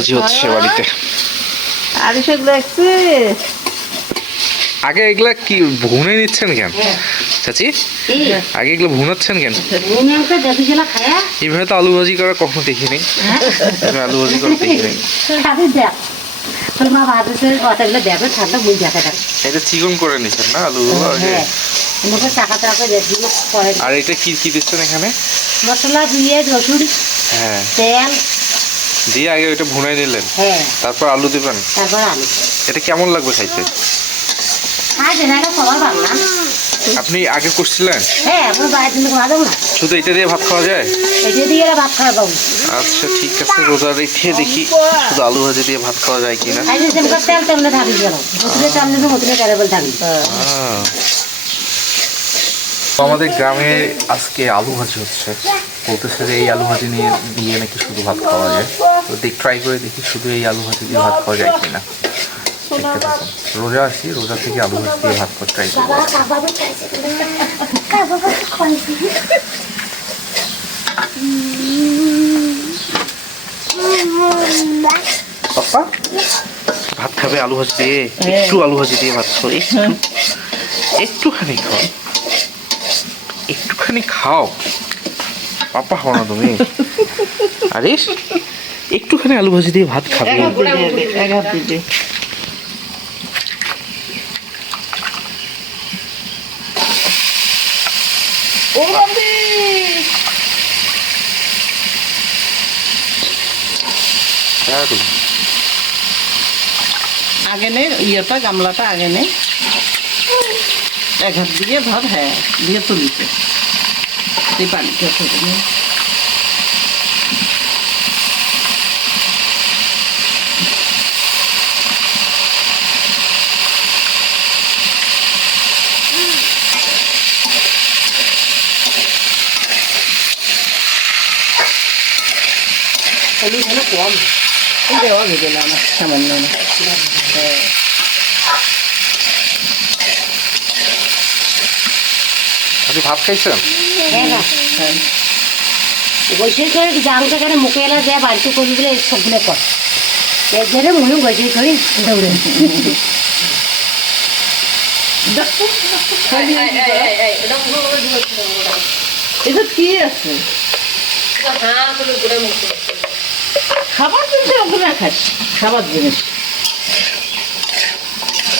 ভাজি হচ্ছে বাড়িতে। আর সেগুলো একটু আগে এগুলা কি ভুনে নিচ্ছেন কেন? চাচি আগে এগুলো ভুনাচ্ছেন কেন? এইভাবে তো আলু ভাজি করা কখনো দেখিনি। এইভাবে আলু ভাজি করা দেখিনি। এটা চিকন করে নিচ্ছেন না আলু আর এটা কি কি দিচ্ছেন এখানে? মশলা দিয়ে রসুন হ্যাঁ। তেল দিয়ে আগে ওইটা ভুনাই নিলেন। হ্যাঁ। তারপর আলু দিবেন? তারপর আলু এটা কেমন লাগবে খাইতে? না। আপনি আগে করছিলেন? হ্যাঁ শুধু এটা দিয়ে ভাত খাওয়া যায়? আচ্ছা ঠিক আছে রোজা রেখে দেখি শুধু আলু ভাজি দিয়ে ভাত খাওয়া যায় কিনা। আমাদের গ্রামে আজকে আলু ভাজি হচ্ছে। বলতেছে যে এই আলু ভাজি নিয়ে দিয়ে নাকি শুধু ভাত খাওয়া যায়। তো দেখ ট্রাই করে দেখি শুধু এই আলু ভাজি দিয়ে ভাত খাওয়া যায় কিনা। রোজা আছি রোজা থেকে আলু ভাজি দিয়ে ভাত খাওয়া ট্রাই করব। পাপা ভাত খাবে আলু ভাজি দিয়ে? একটু আলু ভাজি দিয়ে ভাত খাও একটু। একটুখানি খাও। একটুখানি খাও। পাপা না তুমি। আরে একটুখানি আলু ভাজি দিয়ে ভাত খাবে। আগে নে ইয়েটা গামলাটা আগে নে। এক হাত দিয়ে ধর হ্যাঁ দিয়ে তুলিতে এই পানিটা তুলে নে। হলুদ হলো কম এই দেওয়া ভেবে না আমার সামান্য না। হ্যাঁ আপনি ভাত খাইছেন? না হ্যাঁ গৈছে মুখে এলা দেয়া বাড়িতে করি বলে সবগুলো কর। একবারে মনে গৈছে করে দৌড়ে। এটা কি আছে? খাবার জিনিস ওগুলো খাস খাবার জিনিস একদম সাবস্ক্রাইব দেখাইছো তুমি তো সামনে করছ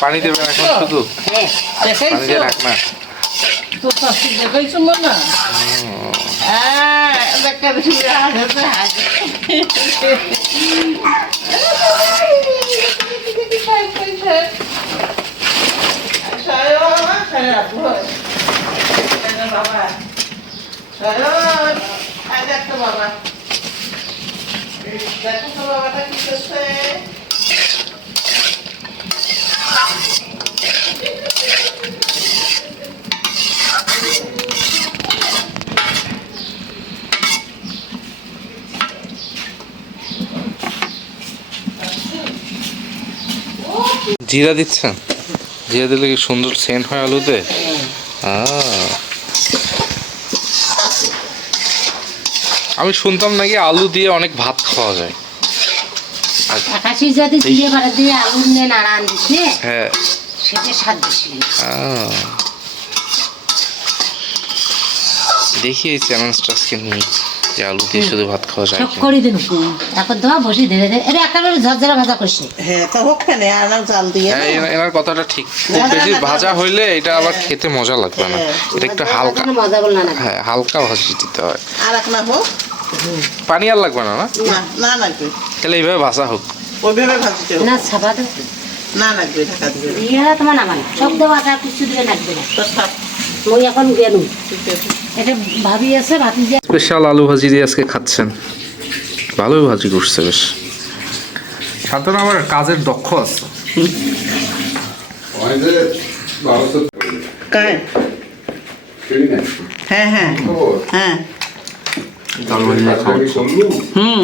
পানি দেবেন এখন শুধু। হ্যাঁ পানি দেখাইছো দিয়ে রাখ না দেখাইছো মনে? Ah, হাসে বাবা। জিরা দিচ্ছেন জিরা দিলে কি সুন্দর সেন্ট হয় আলুতে আহ। আমি শুনতাম নাকি আলু দিয়ে অনেক ভাত খাওয়া যায়। আকাশি যদি দিয়ে বাড়া দিয়ে আলু নিয়ে নাড়া দিছে হ্যাঁ। সেটা স্বাদ বেশি। দেখি এই চ্যালেঞ্জটা আজকে নিই যে আলু দিয়ে শুধু ভাত খাওয়া যায় সব। করে দিন এখন তোমার বসে ধীরে এটা একেবারে ঝরঝরা ভাজা করছে। হ্যাঁ তো হোক কেন আর জাল দিয়ে হ্যাঁ এনা- এনার কথাটা ঠিক। খুব বেশি ভাজা হইলে এটা আবার খেতে মজা লাগবে না। এটা একটু হালকা। মজা বল না। হ্যাঁ হালকা ভাজি দিতে হয়। আর এক না হোক। পানি আর লাগবে না না? না না লাগবে। তাহলে এইভাবে ভাজা হোক। ওইভাবে ভাজতে না ছাপা তো না লাগবে ঢাকা দিবে ইয়ে তোমার নামান সব দেওয়া কিছু দিলে লাগবে না। তো থাক মই এখন গেলুম ঠিক আছে। এটা ভাবি আছে ভাতি স্পেশাল আলু ভাজি দিয়ে আজকে খাচ্ছেন। ভালোই ভাজি করছে বেশ। শান্তনু আমার কাজের দক্ষ আছে। কায় হ্যাঁ হ্যাঁ। হ্যাঁ। হুম।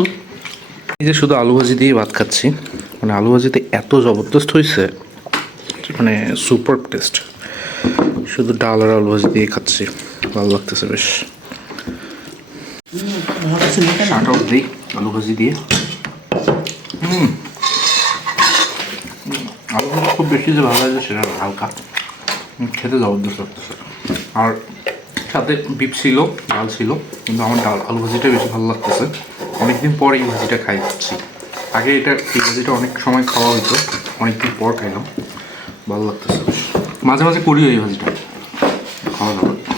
এই যে শুধু আলু ভাজি দিয়ে ভাত খাচ্ছি মানে আলু ভাজিতে এত জবরদস্ত হয়েছে মানে সুপার টেস্ট। শুধু ডাল আর আলু ভাজি দিয়ে খাচ্ছি। ভালো লাগতেছে বেশ। শাটাও দিই আলু ভাজি দিয়ে। হুম। আলু ভাজি খুব বেশি যে ভালো লাগে সেটা হালকা। খেতে জবরদস্ত লাগতেছে। আর সাথে বিপ ছিল ডাল ছিল কিন্তু আমার ডাল আলু ভাজিটা বেশি ভালো লাগতেছে। অনেকদিন পর এই ভাজিটা খাই যাচ্ছি আগে এটা এই ভাজিটা অনেক সময় খাওয়া হতো অনেকদিন পর খাইলাম। ভালো লাগতেছে বেশ। মাঝে মাঝে করিও এই ভাজিটা। খাওয়া দাওয়া।